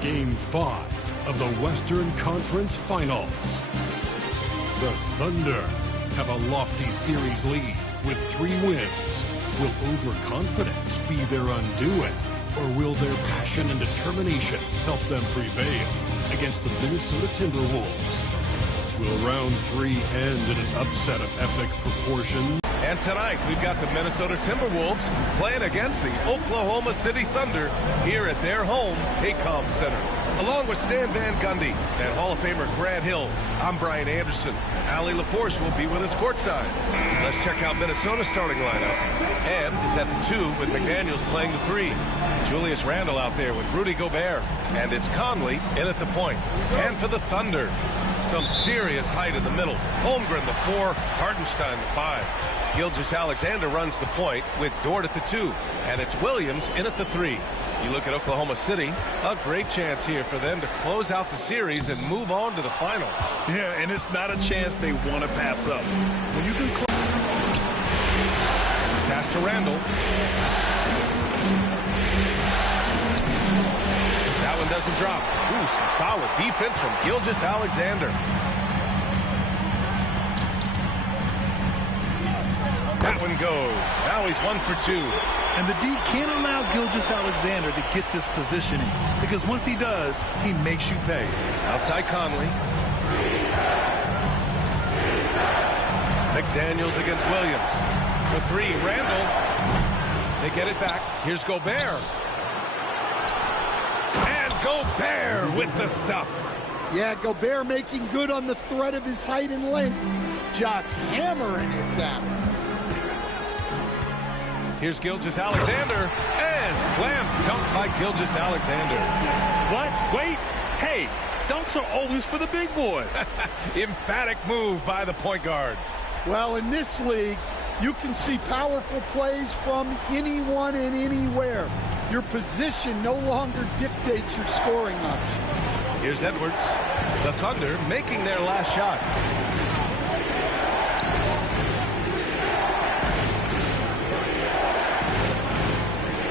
Game 5 of the Western Conference Finals. The Thunder have a lofty series lead with 3 wins. Will overconfidence be their undoing, or will their passion and determination help them prevail against the Minnesota Timberwolves? Will round 3 end in an upset of epic proportions? And tonight, we've got the Minnesota Timberwolves playing against the Oklahoma City Thunder here at their home, Paycom Center. Along with Stan Van Gundy and Hall of Famer Grant Hill, I'm Brian Anderson. Allie LaForce will be with us courtside. Let's check out Minnesota's starting lineup. Ed is at the 2 with McDaniels playing the 3. Julius Randle out there with Rudy Gobert. And it's Conley in at the point. And for the Thunder, some serious height in the middle. Holmgren the 4, Hartenstein the 5. Gilgeous-Alexander runs the point with Dort at the 2, and it's Williams in at the 3. You look at Oklahoma City, a great chance here for them to close out the series and move on to the finals. Yeah, and it's not a chance they want to pass up. When you can pass to Randle. That one doesn't drop. Ooh, some solid defense from Gilgeous-Alexander. That one goes. Now he's 1 for 2. And the D can't allow Gilgeous-Alexander to get this positioning, because once he does, he makes you pay. Outside Conley. McDaniels against Williams. For 3, Randle. They get it back. Here's Gobert. And Gobert with the stuff. Yeah, Gobert making good on the threat of his height and length. Just hammering it down. Here's Gilgeous-Alexander, and slam dunk by Gilgeous-Alexander. What? Wait. Hey, dunks are always for the big boys. Emphatic move by the point guard. Well, in this league, you can see powerful plays from anyone and anywhere. Your position no longer dictates your scoring option. Here's Edwards. The Thunder making their last shot.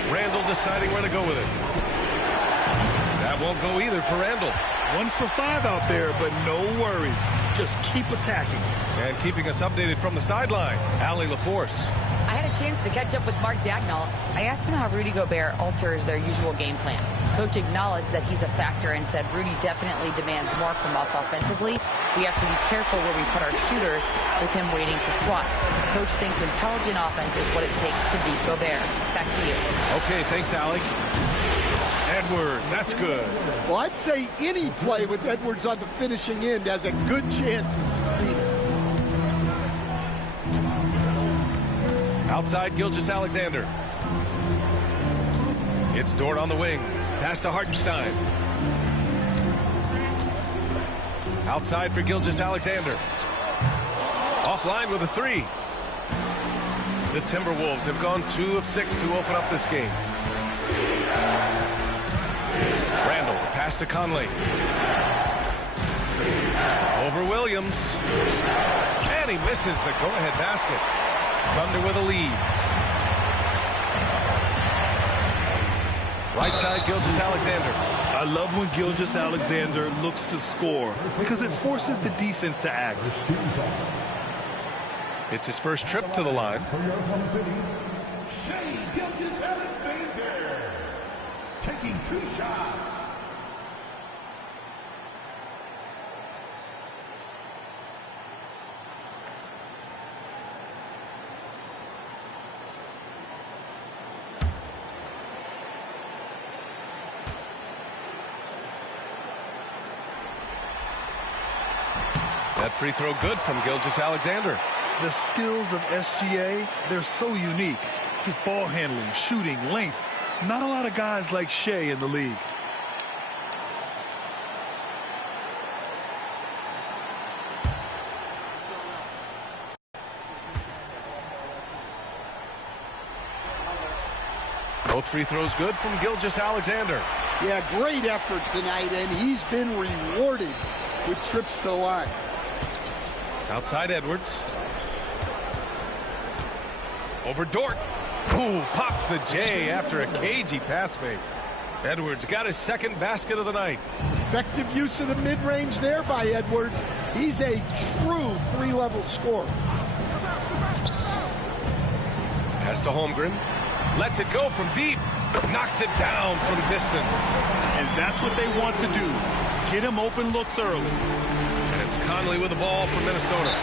Randle deciding where to go with it. That won't go either for Randle. 1 for 5 out there, but no worries. Just keep attacking. And keeping us updated from the sideline, Allie LaForce. I had a chance to catch up with Mark Dagnall. I asked him how Rudy Gobert alters their usual game plan. Coach acknowledged that he's a factor and said Rudy definitely demands more from us offensively. We have to be careful where we put our shooters with him waiting for swats. Coach thinks intelligent offense is what it takes to beat Gobert. Back to you. Okay, thanks, Allie. Edwards, that's good. Well, I'd say any play with Edwards on the finishing end has a good chance of succeeding. Outside Gilgeous-Alexander. It's Dort on the wing. Pass to Hartenstein. Outside for Gilgeous-Alexander. Offline with a 3. The Timberwolves have gone 2 of 6 to open up this game. Randle, pass to Conley. Over Williams. And he misses the go-ahead basket. Thunder with a lead. Right side, Gilgeous-Alexander. I love when Gilgeous-Alexander looks to score, because it forces the defense to act. It's his first trip to the line. Gilgeous-Alexander taking 2 shots. That free throw good from Gilgeous-Alexander. The skills of SGA, they're so unique. His ball handling, shooting, length. Not a lot of guys like Shea in the league. Both free throws good from Gilgeous-Alexander. Yeah, great effort tonight, and he's been rewarded with trips to the line. Outside Edwards. Over Dort. Ooh, pops the J after a cagey pass fake. Edwards got his second basket of the night. Effective use of the mid-range there by Edwards. He's a true three-level scorer. Pass to Holmgren. Lets it go from deep. Knocks it down from distance. And that's what they want to do. Get him open looks early. And it's Conley with the ball for Minnesota.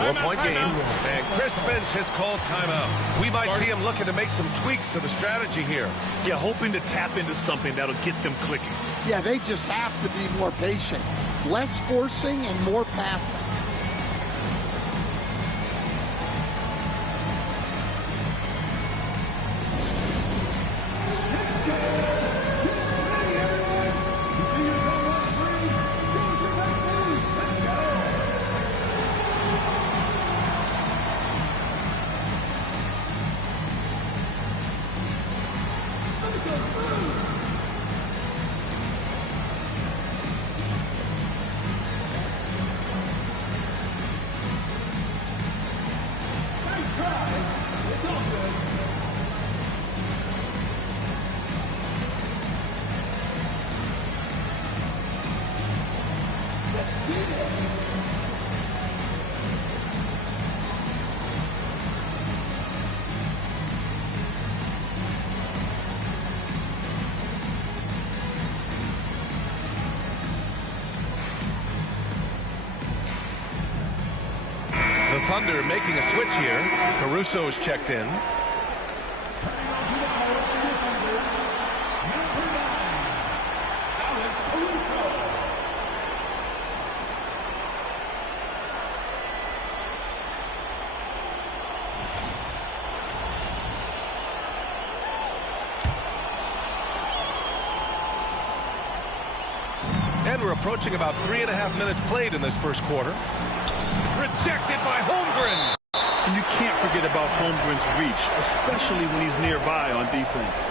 4-point game. And Chris Finch has called timeout. We might see him looking to make some tweaks to the strategy here. Yeah, hoping to tap into something that'll get them clicking. Yeah, they just have to be more patient. Less forcing and more passing. Thunder making a switch here. Caruso's checked in. And we're approaching about 3.5 minutes played in this first quarter. Rejected by Holmgren. And you can't forget about Holmgren's reach, especially when he's nearby on defense.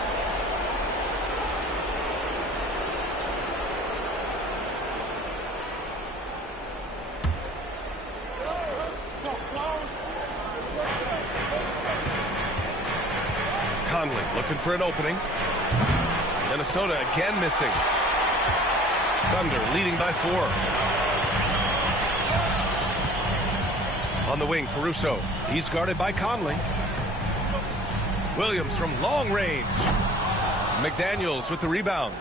Conley looking for an opening. Minnesota again missing. Thunder leading by 4. On the wing, Caruso. He's guarded by Conley. Williams from long range. McDaniels with the rebound.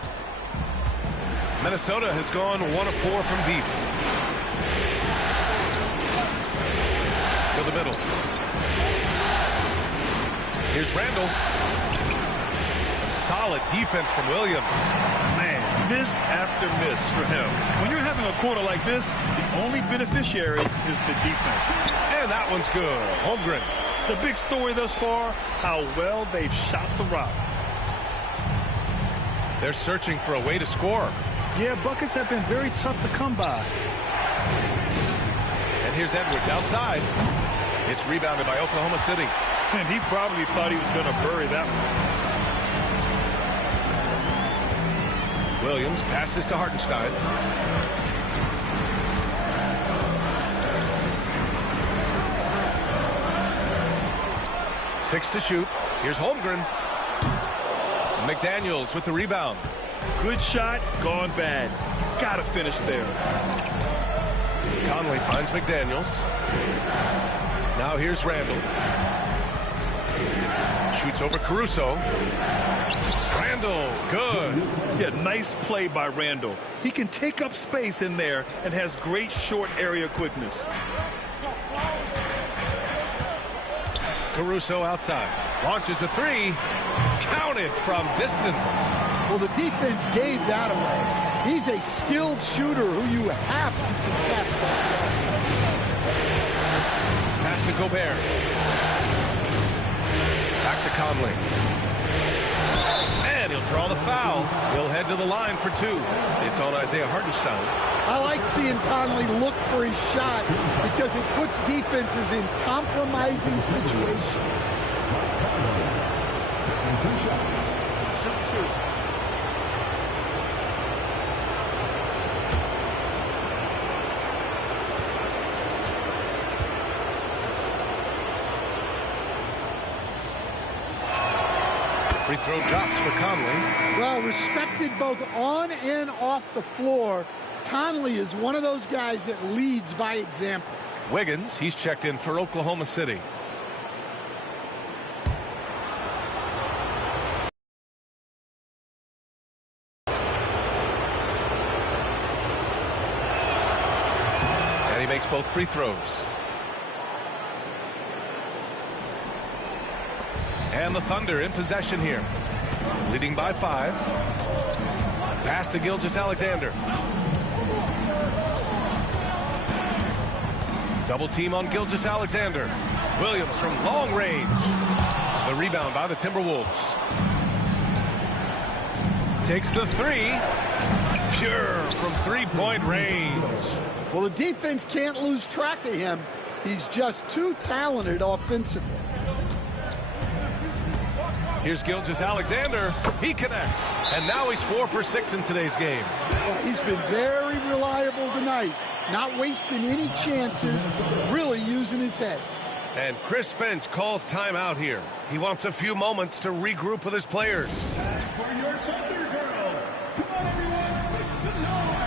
Minnesota has gone 1 of 4 from deep. To the middle. Here's Randall. Some solid defense from Williams. Man, miss after miss for him. When you're having a quarter like this, the only beneficiary is the defense. And that one's good. Holmgren. The big story thus far, how well they've shot the rock. They're searching for a way to score. Yeah, buckets have been very tough to come by. And here's Edwards outside. It's rebounded by Oklahoma City. And he probably thought he was going to bury that one. Williams passes to Hartenstein. 6 to shoot. Here's Holmgren. McDaniels with the rebound. Good shot, gone bad. Gotta finish there. Conley finds McDaniels. Now here's Randall. Shoots over Caruso. Randall, good. Yeah, nice play by Randall. He can take up space in there and has great short area quickness. Caruso outside. Launches a 3. Counted from distance. Well, the defense gave that away. He's a skilled shooter who you have to contest that. Pass to Gobert. Back to Conley. And he'll draw the foul. He'll head to the line for 2. It's on Isaiah Hartenstein. I like seeing Conley look for his shot because it puts defenses in compromising situations. 2 shots. Shoot 2. Free throw drops for Conley. Well, respected both on and off the floor, Conley is one of those guys that leads by example. Wiggins, he's checked in for Oklahoma City. And he makes both free throws. And the Thunder in possession here. Leading by 5. Pass to Gilgeous-Alexander. Double team on Gilgeous-Alexander. Williams from long range. The rebound by the Timberwolves. Takes the 3. Pure from three-point range. Well, the defense can't lose track of him. He's just too talented offensively. Here's Gilgeous-Alexander. He connects. And now he's 4 for 6 in today's game. Well, he's been very reliable tonight. Not wasting any chances, really using his head. And Chris Finch calls timeout here. He wants a few moments to regroup with his players. For your Thunder girls, come on everyone, make some noise.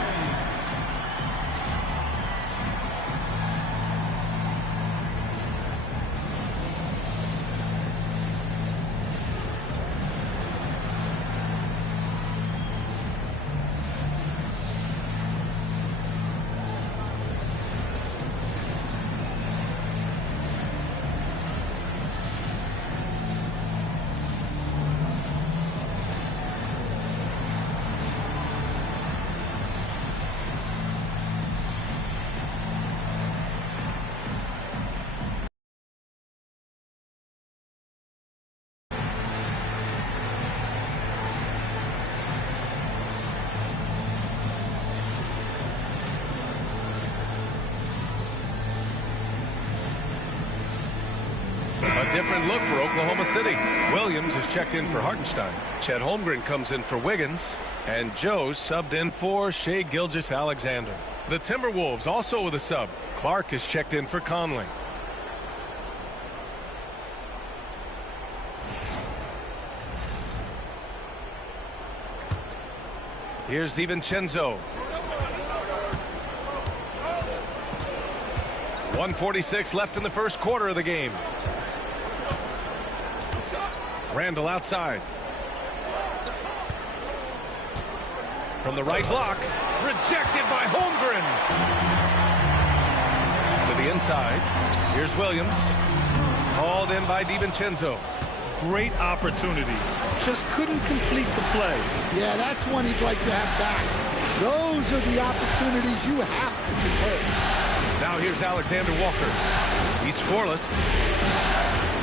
A different look for Oklahoma City. Williams is checked in for Hartenstein. Chet Holmgren comes in for Wiggins. And Joe's subbed in for Shai Gilgeous-Alexander. The Timberwolves also with a sub. Clark is checked in for Conley. Here's DiVincenzo. 1:46 left in the first quarter of the game. Randall outside. From the right block. Rejected by Holmgren. To the inside. Here's Williams. Hauled in by DiVincenzo. Great opportunity. Just couldn't complete the play. Yeah, that's one he'd like to have back. Those are the opportunities you have to convert. Now here's Alexander Walker. He's scoreless.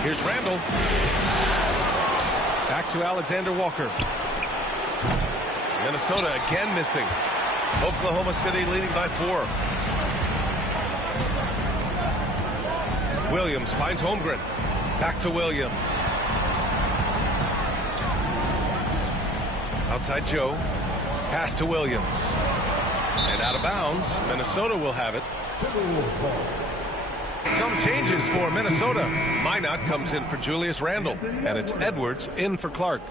Here's Randall. Back to Alexander Walker. Minnesota again missing. Oklahoma City leading by 4. Williams finds Holmgren. Back to Williams. Outside Joe. Pass to Williams. And out of bounds. Minnesota will have it. Some changes for Minnesota. Minot comes in for Julius Randle. And it's Edwards in for Clark.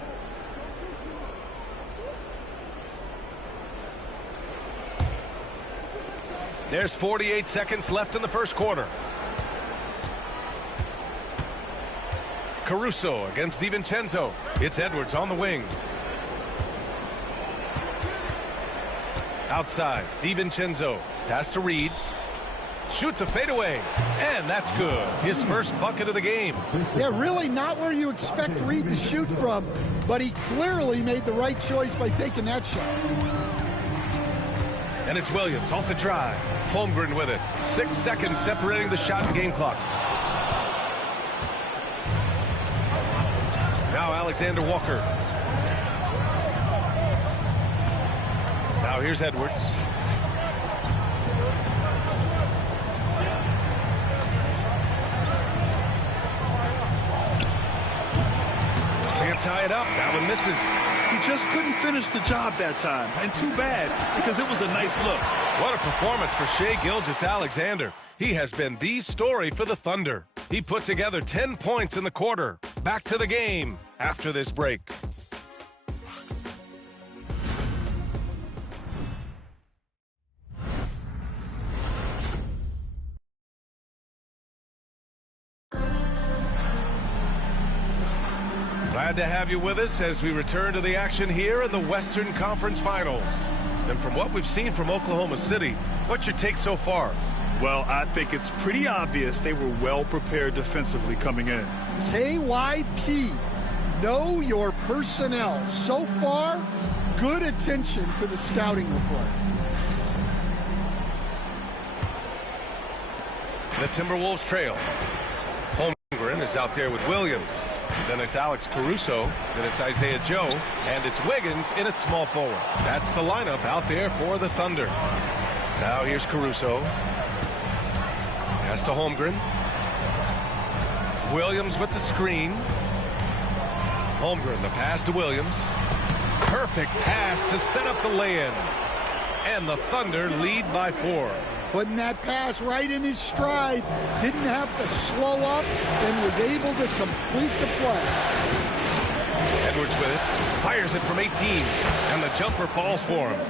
There's 48 seconds left in the first quarter. Caruso against DiVincenzo. It's Edwards on the wing. Outside, DiVincenzo. Pass to Reed. Shoots a fadeaway. And that's good. His first bucket of the game. Yeah, really not where you expect Reed to shoot from, but he clearly made the right choice by taking that shot. And it's Williams off the drive. Holmgren with it. 6 seconds separating the shot and game clock. Now Alexander Walker. Now here's Edwards. Can't tie it up. That one misses. He just couldn't finish the job that time. And too bad, because it was a nice look. What a performance for Shai Gilgeous-Alexander. He has been the story for the Thunder. He put together 10 points in the quarter. Back to the game after this break. Glad to have you with us as we return to the action here in the Western Conference Finals. And from what we've seen from Oklahoma City, what's your take so far? Well, I think it's pretty obvious they were well prepared defensively coming in. KYP, know your personnel. So far, good attention to the scouting report. The Timberwolves trail. Holmgren is out there with Williams. Then it's Alex Caruso. Then it's Isaiah Joe. And it's Wiggins in at small forward. That's the lineup out there for the Thunder. Now here's Caruso. Pass to Holmgren. Williams with the screen. Holmgren, the pass to Williams. Perfect pass to set up the lay-in. And the Thunder lead by 4. Putting that pass right in his stride. Didn't have to slow up and was able to complete the play. Edwards with it. Fires it from 18. And the jumper falls for him.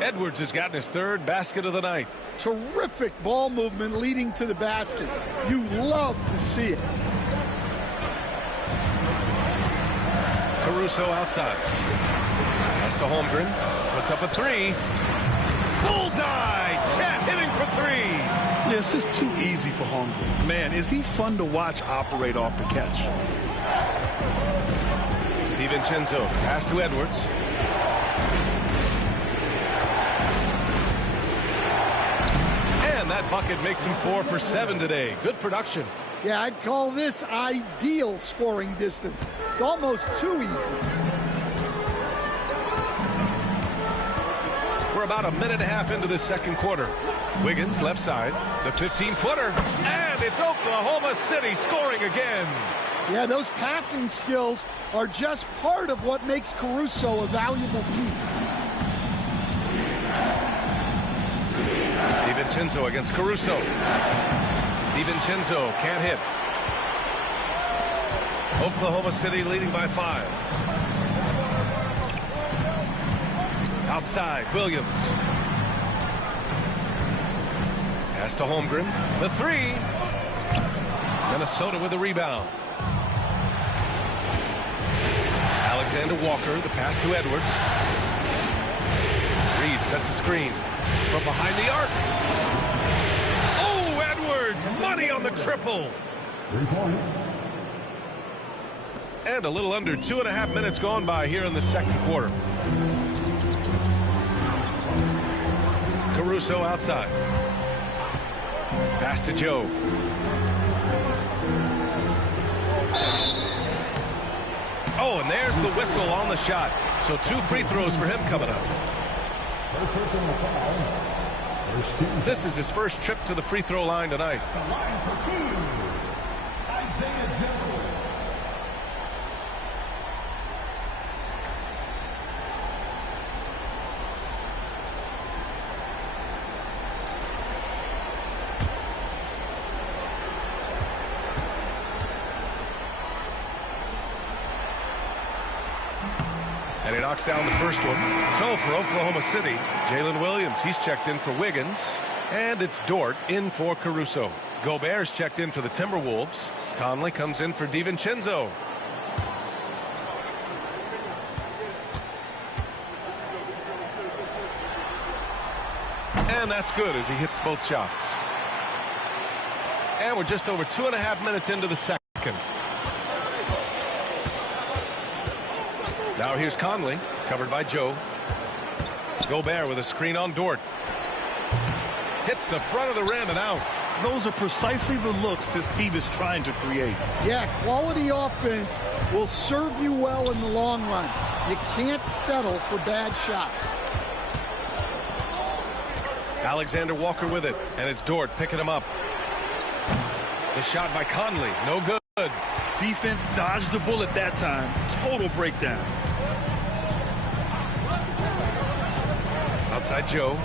Edwards has gotten his 3rd basket of the night. Terrific ball movement leading to the basket. You love to see it. Caruso outside. Pass to Holmgren. Puts up a 3. Bullseye! Chet hitting for 3. Yeah, it's just too easy for Holmgren. Man, is he fun to watch operate off the catch. DiVincenzo, pass to Edwards. And that bucket makes him 4 for 7 today. Good production. Yeah, I'd call this ideal scoring distance. It's almost too easy. We're about a minute and a half into the second quarter. Wiggins left side, the 15-footer, and it's Oklahoma City scoring again. Yeah, those passing skills are just part of what makes Caruso a valuable piece. DiVincenzo against Caruso. DiVincenzo can't hit. Oklahoma City leading by 5. Outside, Williams. Pass to Holmgren. The 3. Minnesota with the rebound. Alexander Walker, the pass to Edwards. Reed sets a screen from behind the arc. Oh, Edwards, money on the triple. 3 points. And a little under 2.5 minutes gone by here in the second quarter. Caruso outside. Pass to Joe. Oh, and there's the whistle on the shot. So 2 free throws for him coming up. First personal foul. First team. This is his first trip to the free throw line tonight. The line for 2. Isaiah Joe. And he knocks down the first one. So for Oklahoma City, Jalen Williams, he's checked in for Wiggins. And it's Dort in for Caruso. Gobert's checked in for the Timberwolves. Conley comes in for DiVincenzo. And that's good as he hits both shots. And we're just over 2.5 minutes into the second. Now here's Conley, covered by Joe. Gobert with a screen on Dort. Hits the front of the rim and out. Those are precisely the looks this team is trying to create. Yeah, quality offense will serve you well in the long run. You can't settle for bad shots. Alexander Walker with it, and it's Dort picking him up. The shot by Conley, no good. Defense dodged the bullet that time. Total breakdown. Outside Joe.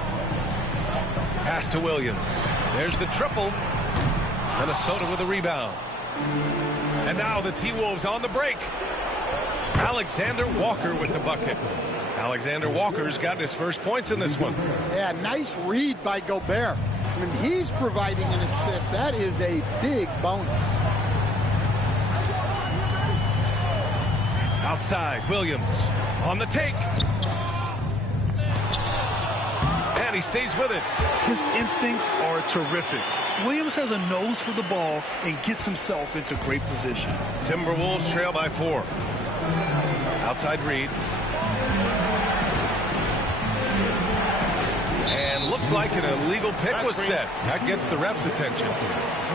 Pass to Williams. There's the triple. Minnesota with a rebound. And now the T-Wolves on the break. Alexander Walker with the bucket. Alexander Walker's got his first points in this one. Yeah, nice read by Gobert. When he's providing an assist, that is a big bonus. Outside, Williams on the take. And he stays with it. His instincts are terrific. Williams has a nose for the ball and gets himself into great position. Timberwolves trail by 4. Outside Reed. And looks like an illegal pick was set. That gets the ref's attention.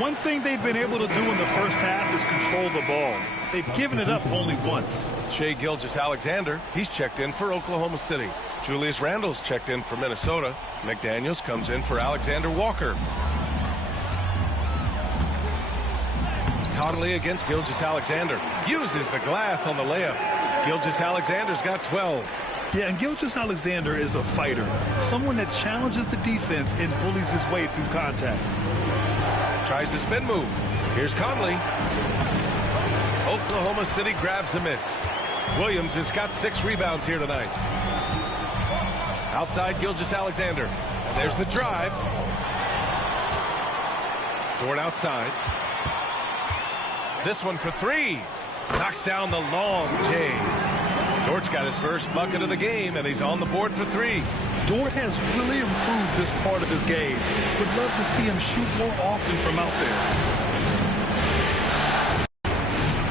One thing they've been able to do in the first half is control the ball. They've given it up only once. Shai Gilgeous-Alexander, he's checked in for Oklahoma City. Julius Randle's checked in for Minnesota. McDaniels comes in for Alexander Walker. Conley against Gilgeous-Alexander. Uses the glass on the layup. Gilgeous-Alexander's got 12. Yeah, and Gilgeous-Alexander is a fighter. Someone that challenges the defense and bullies his way through contact. Tries the spin move. Here's Conley. Oklahoma City grabs a miss. Williams has got 6 rebounds here tonight. Outside Gilgeous-Alexander. And there's the drive. Dort outside. This one for 3. Knocks down the long J. Dort's got his first bucket of the game, and he's on the board for 3. Dort has really improved this part of his game. Would love to see him shoot more often from out there.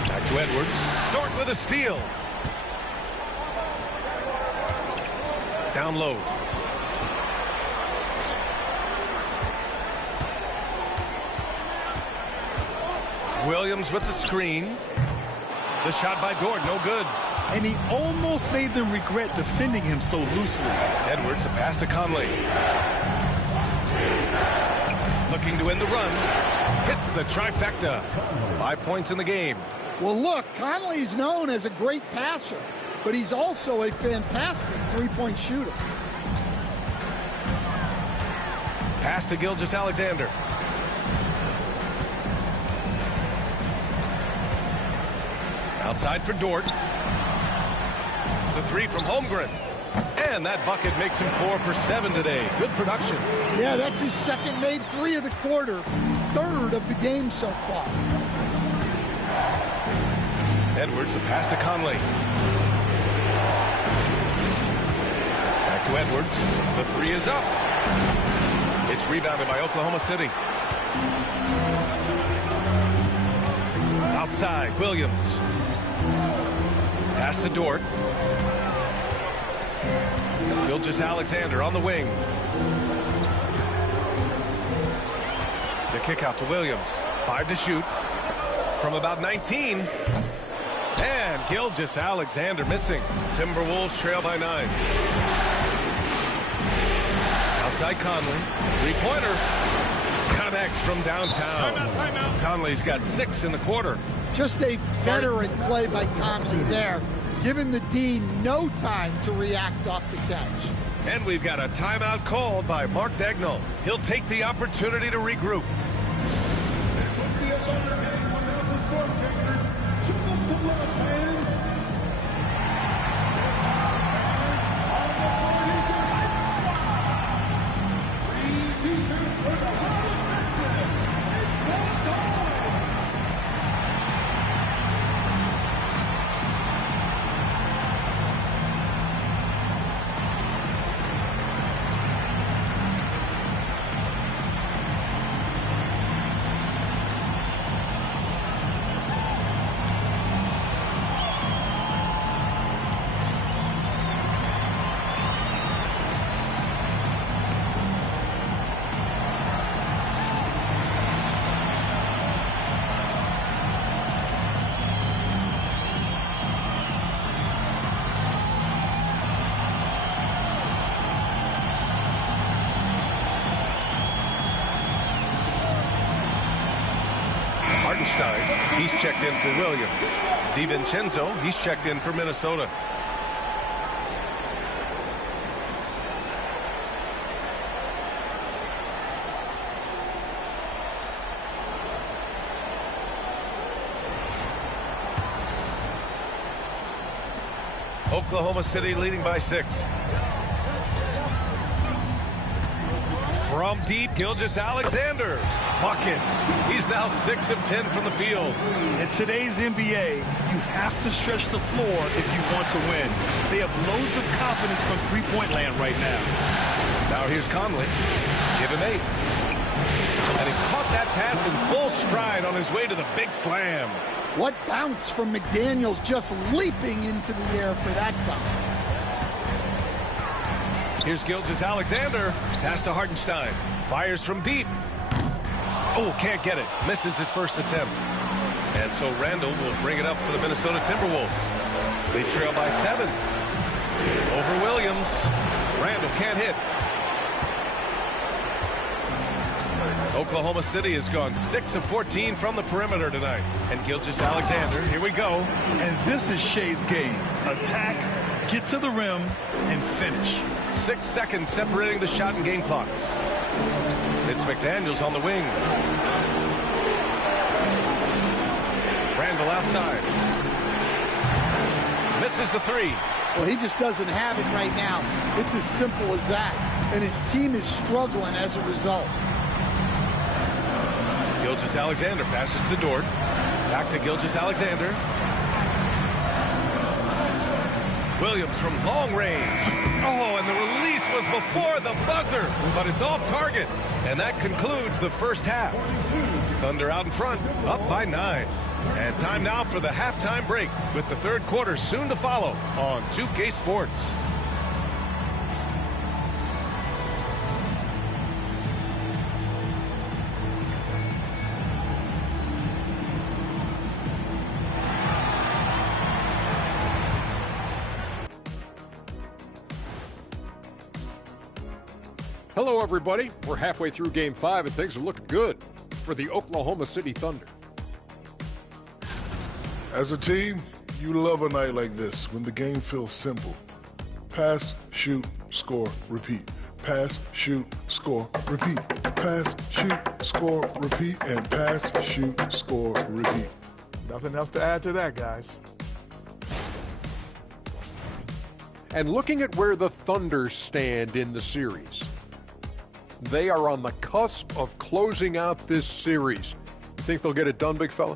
Back to Edwards. Dort with a steal. Down low. Williams with the screen. The shot by Dort, no good. And he almost made them regret defending him so loosely. Edwards, a pass to Conley. Looking to win the run. Hits the trifecta. 5 points in the game. Well, look, Conley's known as a great passer, but he's also a fantastic three-point shooter. Pass to Gilgeous-Alexander. Outside for Dort. The 3 from Holmgren. And that bucket makes him 4 for 7 today. Good production. Yeah, that's his second made 3 of the quarter. 3rd of the game so far. Edwards, the pass to Conley. Back to Edwards. The 3 is up. It's rebounded by Oklahoma City. Outside, Williams. Pass to Dort. Gilgeous-Alexander on the wing. The kick out to Williams. 5 to shoot. From about 19. And Gilgeous-Alexander missing. Timberwolves trail by 9. Outside Conley. 3-pointer. Connects from downtown. Timeout. Conley's got 6 in the quarter. Just a veteran play by Conley there, giving the D no time to react off the catch. And we've got a timeout called by Mark Dagnall. He'll take the opportunity to regroup. He's checked in for Williams. DiVincenzo, he's checked in for Minnesota. Oklahoma City leading by 6. From deep, Gilgeous-Alexander. Buckets. He's now 6 of 10 from the field. In today's NBA, you have to stretch the floor if you want to win. They have loads of confidence from three-point land right now. Now here's Conley. Give him 8. And he caught that pass in full stride on his way to the big slam. What bounce from McDaniels, just leaping into the air for that dunk. Here's Gilgeous-Alexander. Pass to Hartenstein. Fires from deep. Oh, can't get it. Misses his first attempt. And so Randall will bring it up for the Minnesota Timberwolves. They trail by 7. Over Williams. Randall can't hit. Oklahoma City has gone 6 of 14 from the perimeter tonight. And Gilgeous-Alexander, here we go. And this is Shea's game. Attack, get to the rim, and finish. 6 seconds separating the shot and game clocks. It's McDaniels on the wing. Randall outside. Misses the 3. Well, he just doesn't have it right now. It's as simple as that. And his team is struggling as a result. Gilgeous-Alexander passes to Dort. Back to Gilgeous-Alexander. Williams from long range. Oh, and the release was before the buzzer, but it's off target. And that concludes the first half. Thunder out in front, up by 9. And time now for the halftime break, with the third quarter soon to follow on 2K Sports. Hello, everybody. We're halfway through Game 5, and things are looking good for the Oklahoma City Thunder. As a team, you love a night like this when the game feels simple. Pass, shoot, score, repeat. Pass, shoot, score, repeat. Pass, shoot, score, repeat. And pass, shoot, score, repeat. Nothing else to add to that, guys. And looking at where the Thunder stand in the series, they are on the cusp of closing out this series. You think they'll get it done, big fella?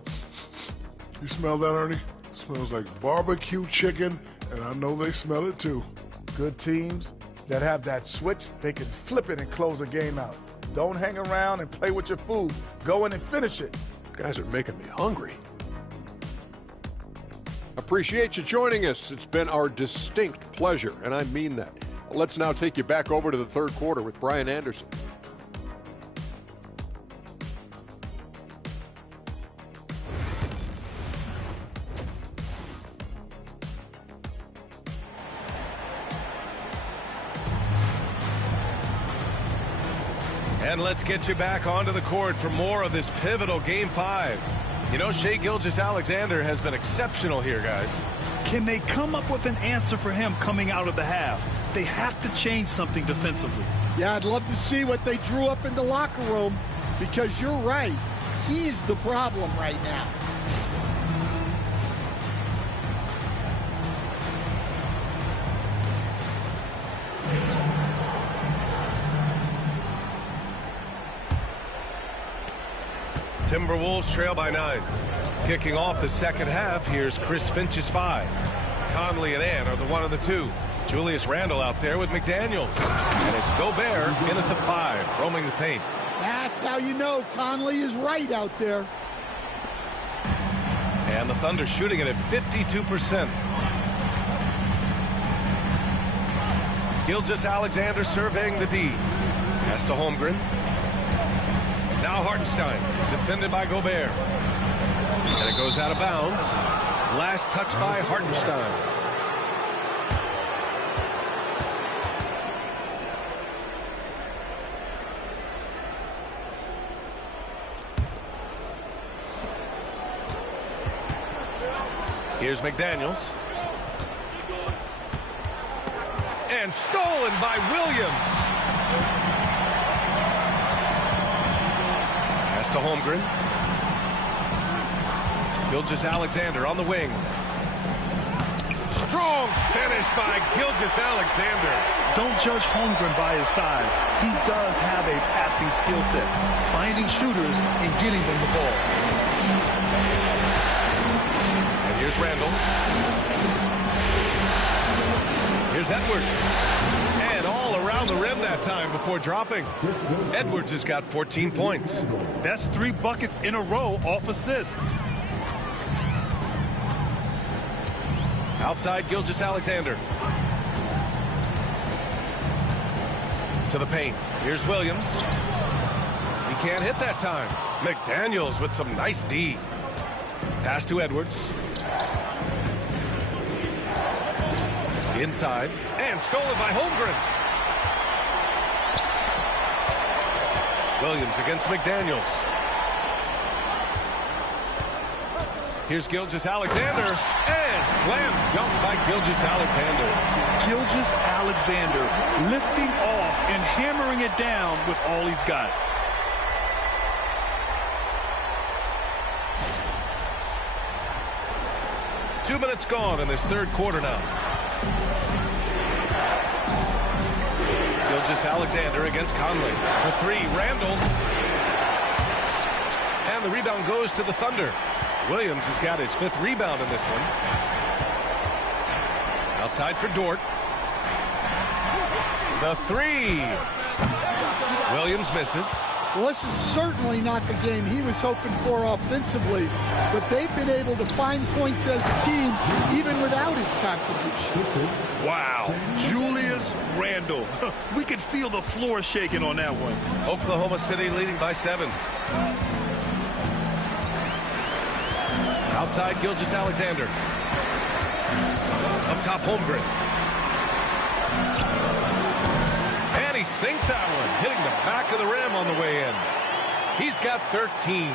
You smell that, Ernie? It smells like barbecue chicken, and I know they smell it too. Good teams that have that switch, they can flip it and close a game out. Don't hang around and play with your food. Go in and finish it. You guys are making me hungry. Appreciate you joining us. It's been our distinct pleasure, and I mean that. Let's now take you back over to the third quarter with Brian Anderson. And let's get you back onto the court for more of this pivotal Game 5. You know, Shai Gilgeous-Alexander has been exceptional here, guys. Can they come up with an answer for him coming out of the half? They have to change something defensively. Yeah, I'd love to see what they drew up in the locker room, because you're right. He's the problem right now. Timberwolves trail by 9. Kicking off the second half, here's Chris Finch's 5. Conley and Ann are the 1 and the 2. Julius Randle out there with McDaniels. And it's Gobert in at the 5, roaming the paint. That's how you know Conley is right out there. And the Thunder shooting it at 52%. Gilgeous-Alexander surveying the D. Pass to Holmgren. Now Hartenstein, defended by Gobert. And it goes out of bounds. Last touch by Hartenstein. Here's McDaniels. And stolen by Williams. Pass to Holmgren. Gilgeous-Alexander on the wing. Strong finish by Gilgeous-Alexander. Don't judge Holmgren by his size. He does have a passing skill set, finding shooters and getting them the ball. And here's Randall. Here's Edwards. And all around the rim that time before dropping. Edwards has got 14 points. That's 3 buckets in a row off assist. Outside Gilgeous-Alexander. To the paint. Here's Williams. He can't hit that time. McDaniels with some nice D. Pass to Edwards. Inside. And stolen by Holmgren. Williams against McDaniels. Here's Gilgeous-Alexander. And slam dunk by Gilgeous-Alexander. Gilgeous-Alexander lifting off and hammering it down with all he's got. Two minutes gone in this third quarter now. Gilgeous-Alexander against Conley. For 3, Randall. And the rebound goes to the Thunder. Williams has got his 5th rebound in this one. Outside for Dort. The 3. Williams misses. Well, this is certainly not the game he was hoping for offensively, but they've been able to find points as a team even without his contribution. Wow, Julius Randle. We could feel the floor shaking on that one. Oklahoma City leading by 7. Outside Gilgeous-Alexander. Up top Holmgren. And he sinks that one, hitting the back of the rim on the way in. He's got 13.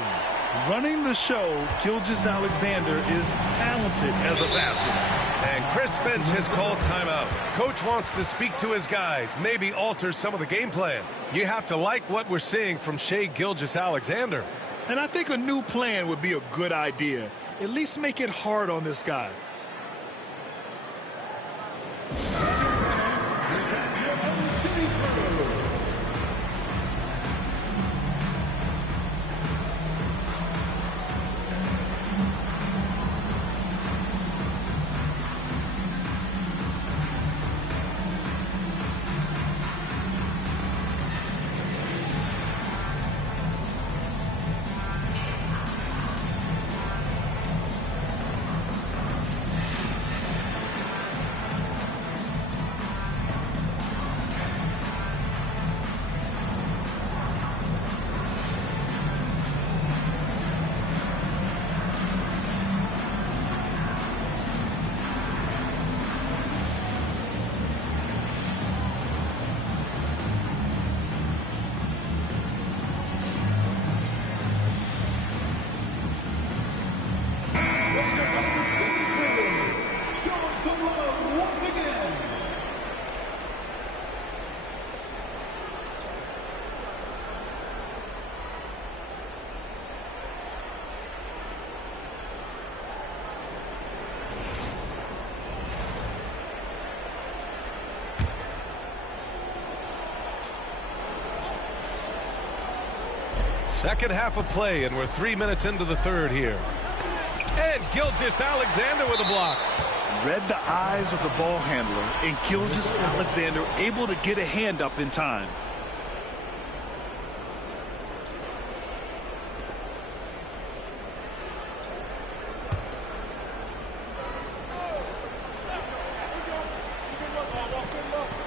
Running the show, Gilgeous-Alexander is talented as a passer. And Chris Finch has called timeout. Coach wants to speak to his guys, maybe alter some of the game plan. You have to like what we're seeing from Shai Gilgeous-Alexander. And I think a new plan would be a good idea. At least make it hard on this guy. Second half of play, and we're 3 minutes into the third here. And Gilgeous-Alexander with a block. Read the eyes of the ball handler, and Gilgeous-Alexander able to get a hand up in time.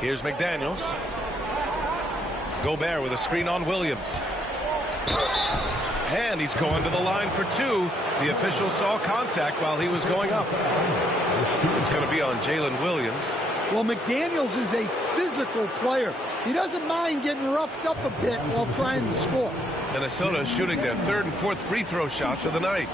Here's McDaniels. Gobert with a screen on Williams. And he's going to the line for 2. The official saw contact while he was going up. It's going to be on Jalen Williams. Well, McDaniels is a physical player. He doesn't mind getting roughed up a bit while trying to score. Minnesota shooting their 3rd and 4th free throw shots of the night.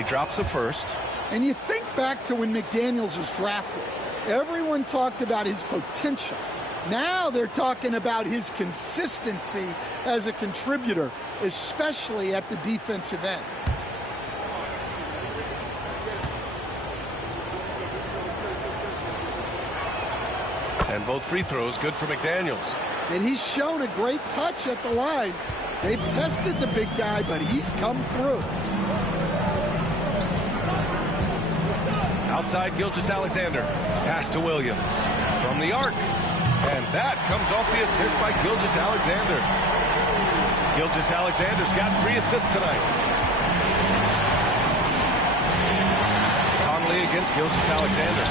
he drops the first. And you think back to when McDaniels was drafted. Everyone talked about his potential. Now they're talking about his consistency as a contributor, especially at the defensive end. And both free throws good for McDaniels. And he's shown a great touch at the line. They've tested the big guy, but he's come through. Outside Gilgeous-Alexander. Pass to Williams. From the arc. And that comes off the assist by Gilgeous-Alexander. Gilgeous-Alexander's got 3 assists tonight. Conley against Gilgeous-Alexander.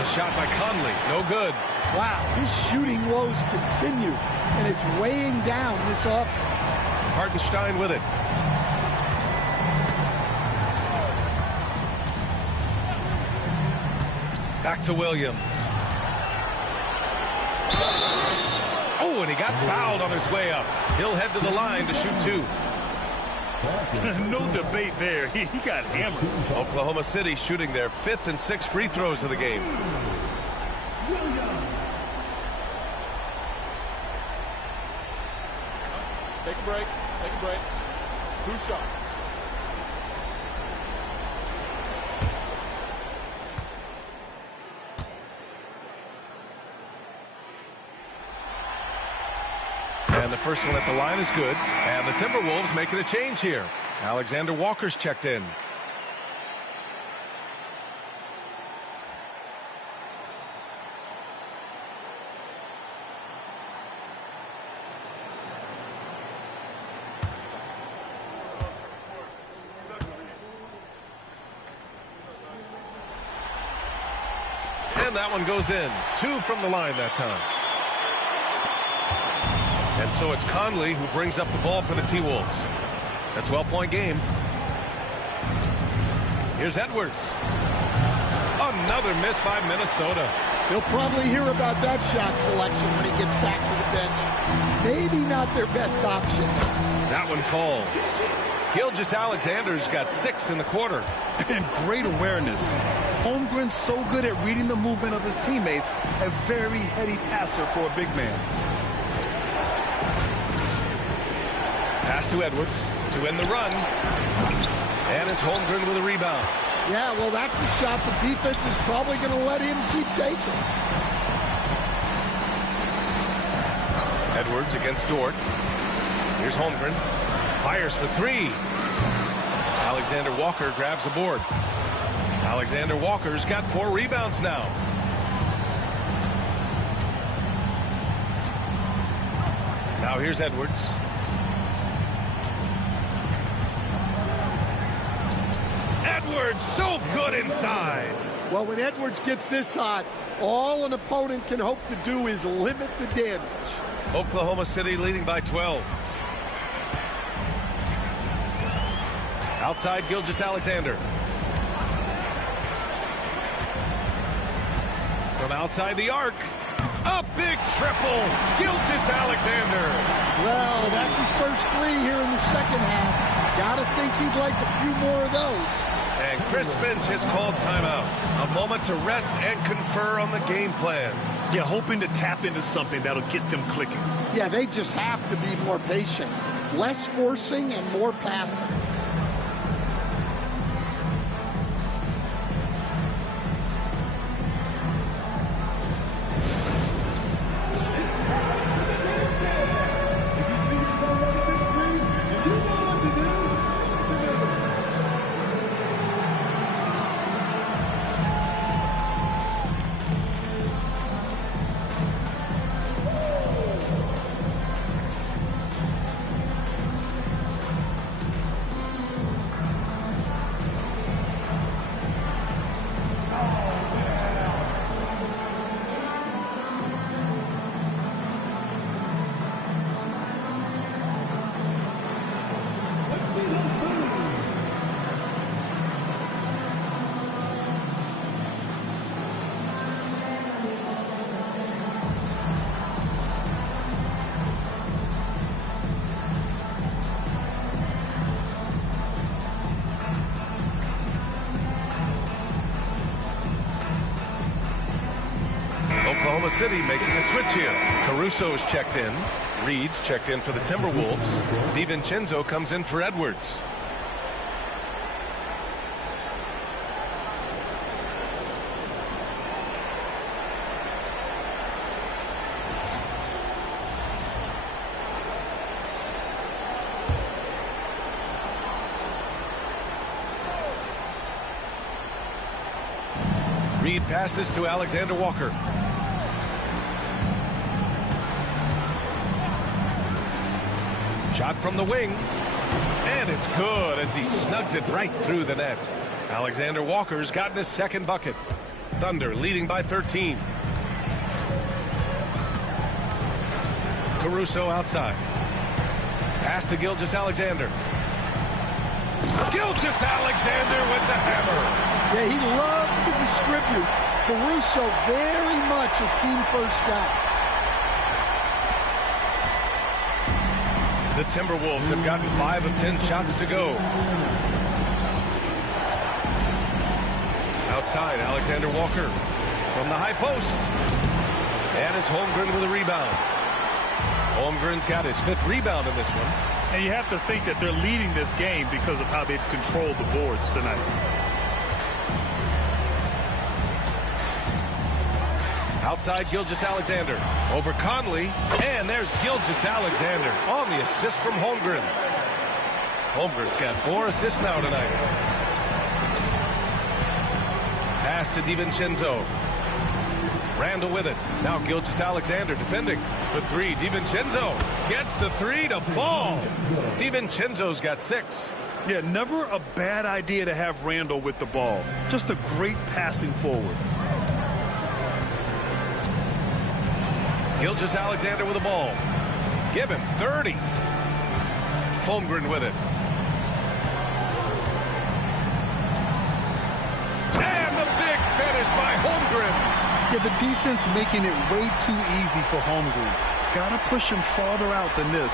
The shot by Conley. No good. Wow, his shooting woes continue, and it's weighing down this offense. Hartenstein with it. Back to Williams. Oh, and he got fouled on his way up. He'll head to the line to shoot 2. No debate there. He got hammered. Oklahoma City shooting their 5th and 6th free throws of the game. Take a break. Take a break. 2 shots. And the first one at the line is good. And the Timberwolves making a change here. Alexander Walker's checked in. And that one goes in. 2 from the line that time. And so it's Conley who brings up the ball for the T-Wolves. A 12-point game. Here's Edwards. Another miss by Minnesota. He'll probably hear about that shot selection when he gets back to the bench. Maybe not their best option. That one falls. Gilgeous-Alexander's got 6 in the quarter. And great awareness. Holmgren's so good at reading the movement of his teammates. A very heady passer for a big man. Pass to Edwards to end the run. And it's Holmgren with a rebound. Yeah, well, that's a shot the defense is probably going to let him keep taking. Edwards against Dort. Here's Holmgren. Fires for 3. Alexander Walker grabs the board. Alexander Walker's got 4 rebounds now. Now here's Edwards. Edwards so good inside. Well, when Edwards gets this hot, all an opponent can hope to do is limit the damage. Oklahoma City leading by 12. Outside Gilgeous-Alexander. From outside the arc. A big triple. Gilgeous-Alexander. Well, that's his first 3 here in the second half. Gotta think he'd like a few more of those. And Chris Finch has called timeout. A moment to rest and confer on the game plan. Yeah, hoping to tap into something that'll get them clicking. Yeah, they just have to be more patient. Less forcing and more passing. Oklahoma City making a switch here. Caruso's checked in. Reed's checked in for the Timberwolves. DiVincenzo comes in for Edwards. Reed passes to Alexander Walker. Shot from the wing. And it's good as he snugs it right through the net. Alexander Walker's gotten his second bucket. Thunder leading by 13. Caruso outside. Pass to Gilgeous-Alexander. Gilgeous-Alexander with the hammer. Yeah, he loved to distribute. Caruso very much a team first guy. The Timberwolves have gotten 5 of 10 shots to go. Outside, Alexander Walker from the high post. And it's Holmgren with a rebound. Holmgren's got his 5th rebound in this one. And you have to think that they're leading this game because of how they've controlled the boards tonight. Outside, Gilgeous-Alexander over Conley, and there's Gilgeous-Alexander on the assist from Holmgren. Holmgren's got 4 assists now tonight. Pass to DiVincenzo. Randall with it. Now Gilgeous-Alexander defending. For 3, DiVincenzo gets the 3 to fall. DiVincenzo's got 6. Yeah, never a bad idea to have Randall with the ball. Just a great passing forward. Gilgeous-Alexander with the ball. Give him 30. Holmgren with it. And the big finish by Holmgren. Yeah, the defense making it way too easy for Holmgren. Gotta push him farther out than this.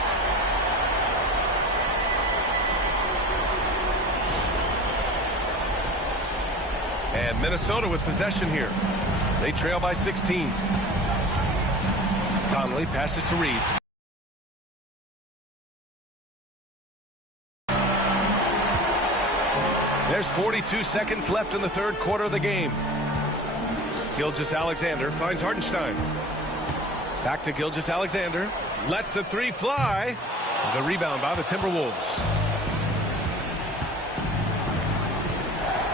And Minnesota with possession here. They trail by 16. Conley passes to Reed. There's 42 seconds left in the 3rd quarter of the game. Gilgeous-Alexander finds Hartenstein. Back to Gilgeous-Alexander. Lets the 3 fly. The rebound by the Timberwolves.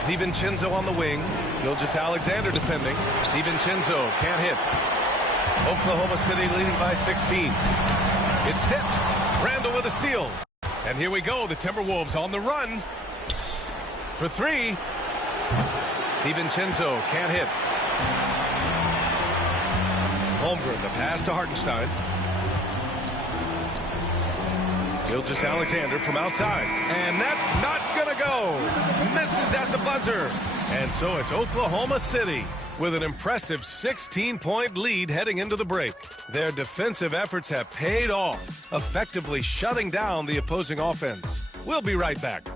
DiVincenzo on the wing. Gilgeous-Alexander defending. DiVincenzo can't hit. Oklahoma City leading by 16. It's tipped. Randall with a steal. And here we go. The Timberwolves on the run. For 3. DiVincenzo can't hit. Holmgren, the pass to Hartenstein. Gilgeous-Alexander from outside. And that's not going to go. Misses at the buzzer. And so it's Oklahoma City with an impressive 16-point lead heading into the break. Their defensive efforts have paid off, effectively shutting down the opposing offense. We'll be right back.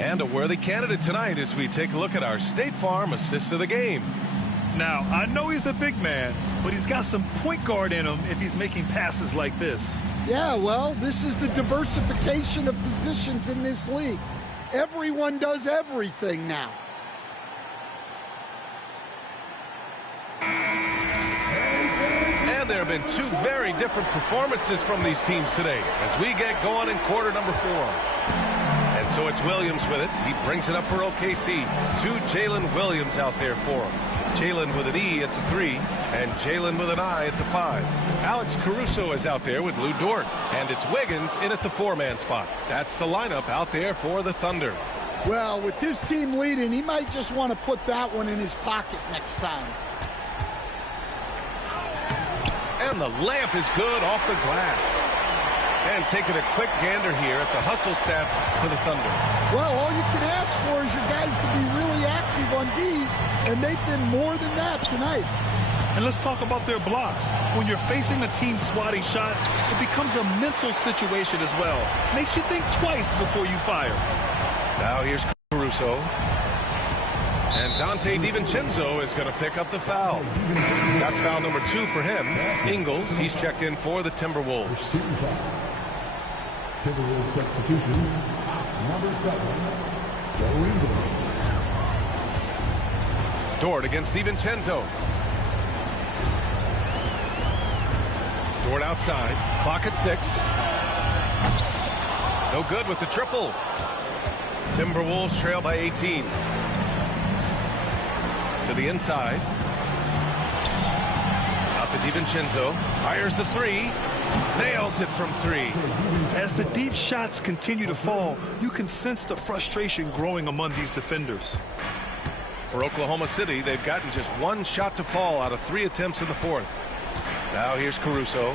And a worthy candidate tonight as we take a look at our State Farm assist of the game. Now, I know he's a big man, but he's got some point guard in him if he's making passes like this. Yeah, well, this is the diversification of positions in this league. Everyone does everything now. And there have been 2 very different performances from these teams today as we get going in quarter number 4. And so it's Williams with it. He brings it up for OKC. 2 Jalen Williams out there for him. Jalen with an E at the 3 and Jalen with an I at the 5. Alex Caruso is out there with Lou Dort. And it's Wiggins in at the 4-man spot. That's the lineup out there for the Thunder. Well, with his team leading, he might just want to put that one in his pocket next time. And the layup is good off the glass. And taking a quick gander here at the hustle stats for the Thunder. Well, all you can ask for is your guys to be really active on D, and they've been more than that tonight. And let's talk about their blocks. When you're facing a team swatting shots, it becomes a mental situation as well. Makes you think twice before you fire. Now here's Caruso. And Dante DiVincenzo is going to pick up the foul. That's foul number 2 for him. Ingles, he's checked in for the Timberwolves. Timberwolves substitution, number 7, Joe Ingles. Dort against DiVincenzo. Dort outside. Clock at 6. No good with the triple. Timberwolves trail by 18. To the inside. Out to DiVincenzo. Fires the 3. Nails it from 3. As the deep shots continue to fall, you can sense the frustration growing among these defenders. For Oklahoma City, they've gotten just 1 shot to fall out of 3 attempts in the 4th. Now here's Caruso.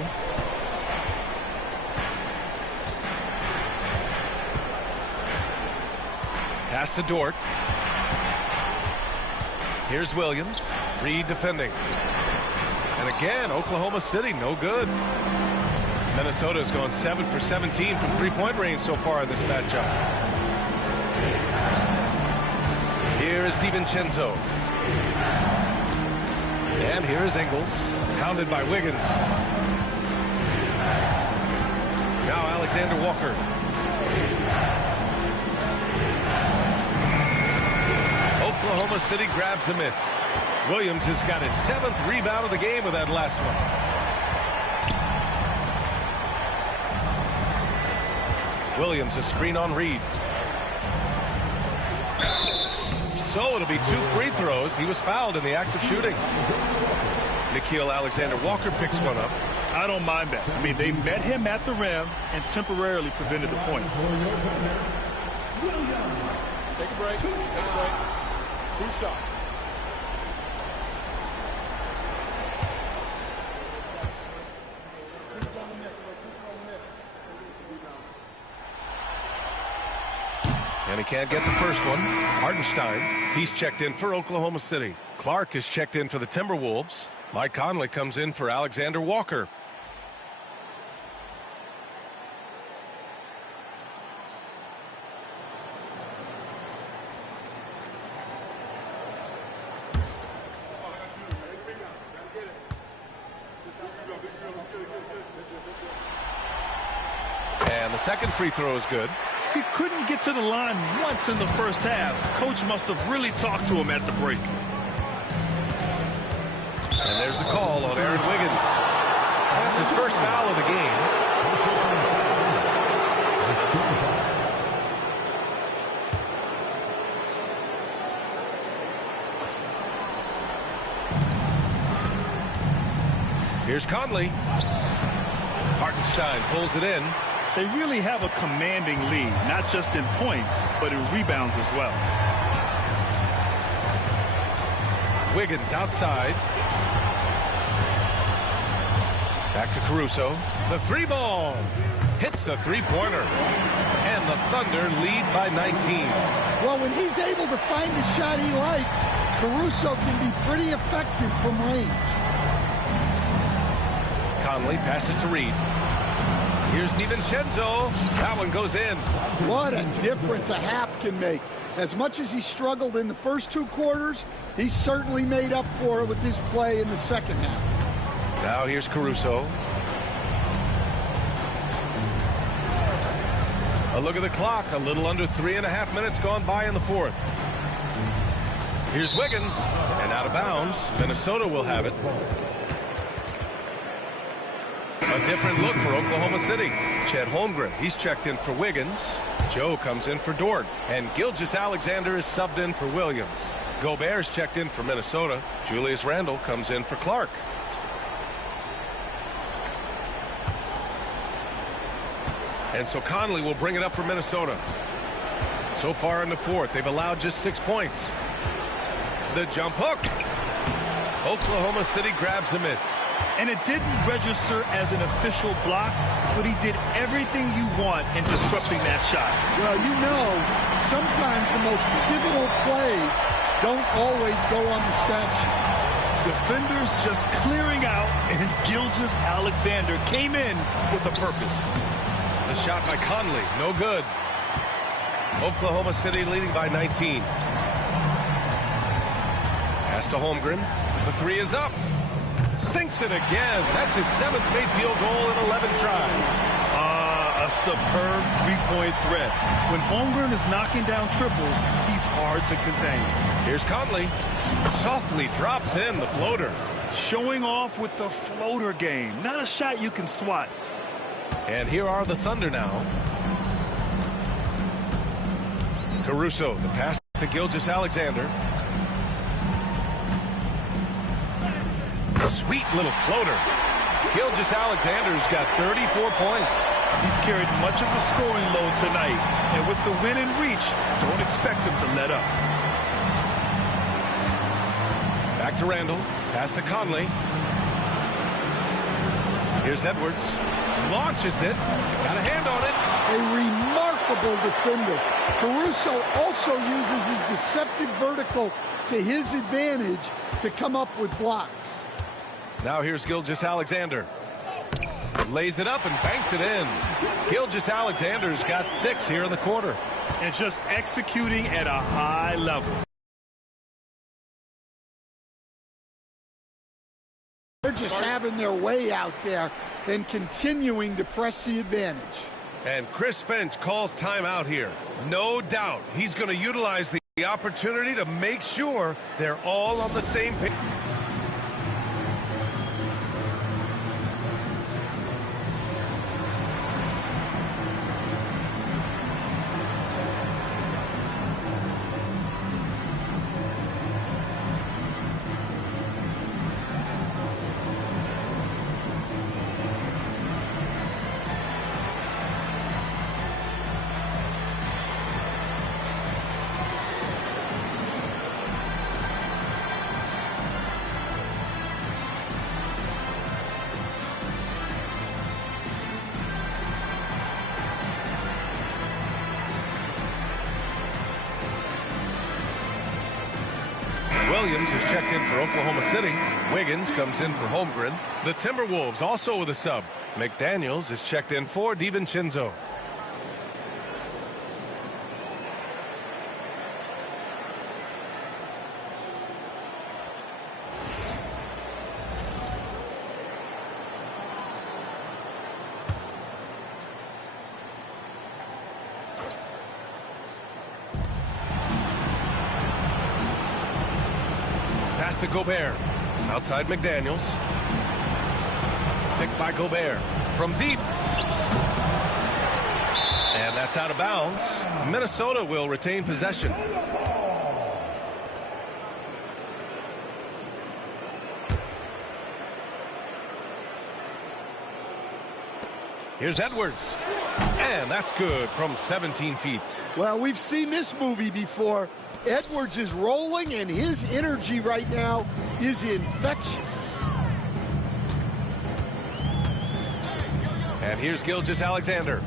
Pass to Dort. Here's Williams. Reed defending. And again, Oklahoma City, no good. Minnesota's gone 7 for 17 from three-point range so far in this matchup. Here is DiVincenzo. And here is Ingles. Pounded by Wiggins. Now Alexander Walker. Oklahoma City grabs a miss. Williams has got his 7th rebound of the game with that last one. Williams, a screen on Reed. So it'll be 2 free throws. He was fouled in the act of shooting. Nickeil Alexander-Walker picks one up. I don't mind that. I mean, they met him at the rim and temporarily prevented the points. Take a break. 2 shots. And he can't get the first one. Hartenstein, he's checked in for Oklahoma City. Clark is checked in for the Timberwolves. Mike Conley comes in for Alexander Walker. And the second free throw is good. He couldn't get to the line once in the first half. Coach must have really talked to him at the break. And there's the call on Aaron Wiggins. That's his first foul of the game. Here's Conley. Hartenstein pulls it in. They really have a commanding lead, not just in points, but in rebounds as well. Wiggins outside. Back to Caruso. The 3-ball. Hits the 3-pointer. And the Thunder lead by 19. Well, when he's able to find a shot he likes, Caruso can be pretty effective from range. Conley passes to Reed. Here's DiVincenzo. That one goes in. What a difference a half can make. As much as he struggled in the first 2 quarters, he certainly made up for it with his play in the second half. Now here's Caruso. A look at the clock. A little under 3.5 minutes gone by in the 4th. Here's Wiggins. And out of bounds. Minnesota will have it. A different look for Oklahoma City. Chet Holmgren, he's checked in for Wiggins. Joe comes in for Dort. And Gilgeous-Alexander is subbed in for Williams. Gobert's checked in for Minnesota. Julius Randle comes in for Clark. And so Conley will bring it up for Minnesota. So far in the 4th, they've allowed just 6 points. The jump hook. Oklahoma City grabs a miss. And it didn't register as an official block, but he did everything you want in disrupting that shot. Well, you know, sometimes the most pivotal plays don't always go on the stat sheet. Defenders just clearing out, and Gilgeous-Alexander came in with a purpose. The shot by Conley, no good. Oklahoma City leading by 19. Pass to Holmgren. The three is up. Sinks it again. That's his 7th made field goal in 11 tries. A superb three-point threat. When Holmgren is knocking down triples, he's hard to contain. Here's Conley. Softly drops in the floater. Showing off with the floater game. Not a shot you can swat. And here are the Thunder now. Caruso, the pass to Gilgeous-Alexander. Sweet little floater. Gilgeous-Alexander's got 34 points. He's carried much of the scoring load tonight. And with the win in reach, don't expect him to let up. Back to Randall. Pass to Conley. Here's Edwards. Launches it. Got a hand on it. A remarkable defender. Caruso also uses his deceptive vertical to his advantage to come up with blocks. Now here's Gilgeous-Alexander. Lays it up and banks it in. Gilgeous-Alexander's got 6 here in the quarter. And just executing at a high level. They're just having their way out there and continuing to press the advantage. And Chris Finch calls timeout here. No doubt he's going to utilize the opportunity to make sure they're all on the same page. Williams is checked in for Oklahoma City. Wiggins comes in for Holmgren. The Timberwolves also with a sub. McDaniels is checked in for DiVincenzo. To Gobert. Outside McDaniels. Picked by Gobert. From deep. And that's out of bounds. Minnesota will retain possession. Here's Edwards. And that's good from 17 feet. Well, we've seen this movie before. Edwards is rolling, and his energy right now is infectious. And here's Gilgeous-Alexander.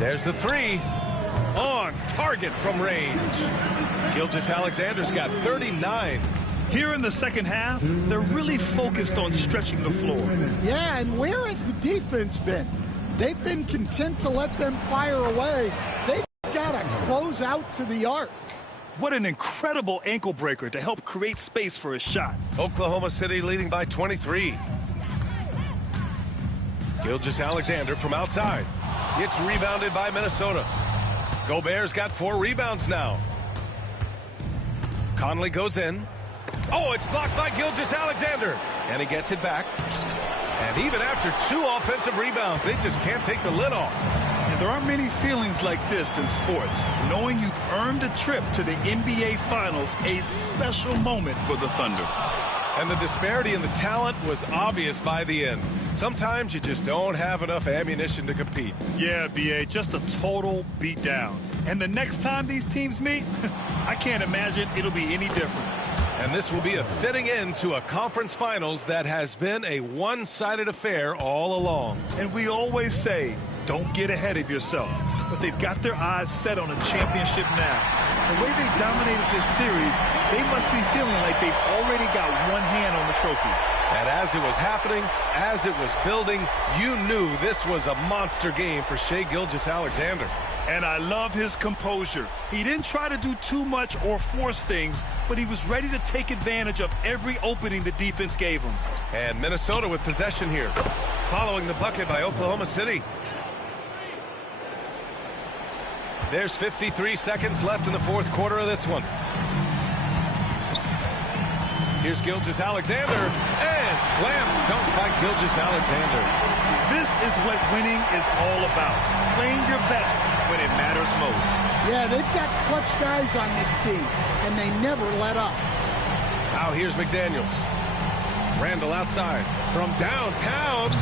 There's the three. On target from range. Gilgeous-Alexander's got 39. Here in the second half, they're really focused on stretching the floor. Yeah, and where has the defense been? They've been content to let them fire away. They've got to close out to the arc. What an incredible ankle breaker to help create space for a shot. Oklahoma City leading by 23. Gilgeous-Alexander from outside. It's rebounded by Minnesota. Gobert's got 4 rebounds now. Conley goes in. Oh, it's blocked by Gilgeous-Alexander. And he gets it back. And even after 2 offensive rebounds, they just can't take the lid off. And there aren't many feelings like this in sports. Knowing you've earned a trip to the NBA Finals, a special moment for the Thunder. And the disparity in the talent was obvious by the end. Sometimes you just don't have enough ammunition to compete. Yeah, B.A., just a total beatdown. And the next time these teams meet, I can't imagine it'll be any different. And this will be a fitting end to a conference finals that has been a one-sided affair all along. And we always say, don't get ahead of yourself. but they've got their eyes set on a championship now. The way they dominated this series, they must be feeling like they've already got one hand on the trophy. And as it was happening, as it was building, you knew this was a monster game for Shai Gilgeous-Alexander. And I love his composure. He didn't try to do too much or force things, but he was ready to take advantage of every opening the defense gave him. And Minnesota with possession here, following the bucket by Oklahoma City. There's 53 seconds left in the fourth quarter of this one. Here's Gilgeous-Alexander, and slam dunk by Gilgeous-Alexander. This is what winning is all about, playing your best when it matters most. Yeah, they've got clutch guys on this team, and they never let up. Now here's McDaniels. Randall outside from downtown.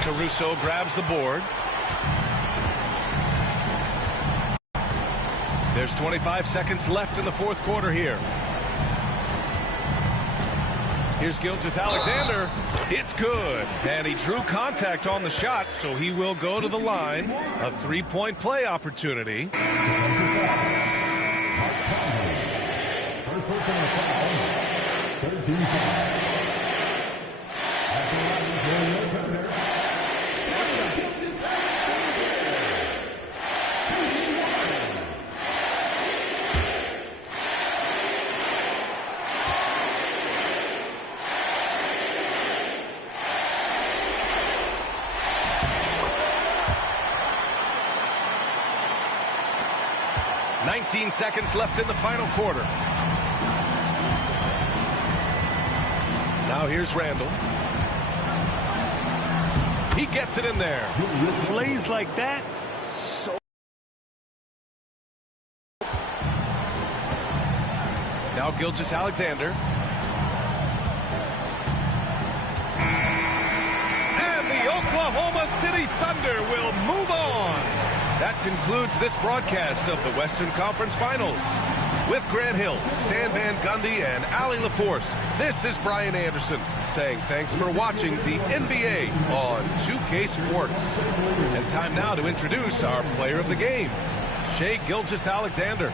Caruso grabs the board. There's 25 seconds left in the fourth quarter here. Here's Gilgeous-Alexander. It's good. And he drew contact on the shot, so he will go to the line. A three-point play opportunity. First person foul, 13-5. Seconds left in the final quarter. Now here's Randall. He gets it in there. Plays like that, so. Now Gilgeous-Alexander. And the Oklahoma City Thunder will move on. That concludes this broadcast of the Western Conference Finals. With Grant Hill, Stan Van Gundy, and Allie LaForce, this is Brian Anderson saying thanks for watching the NBA on 2K Sports. And time now to introduce our player of the game, Shai Gilgeous-Alexander.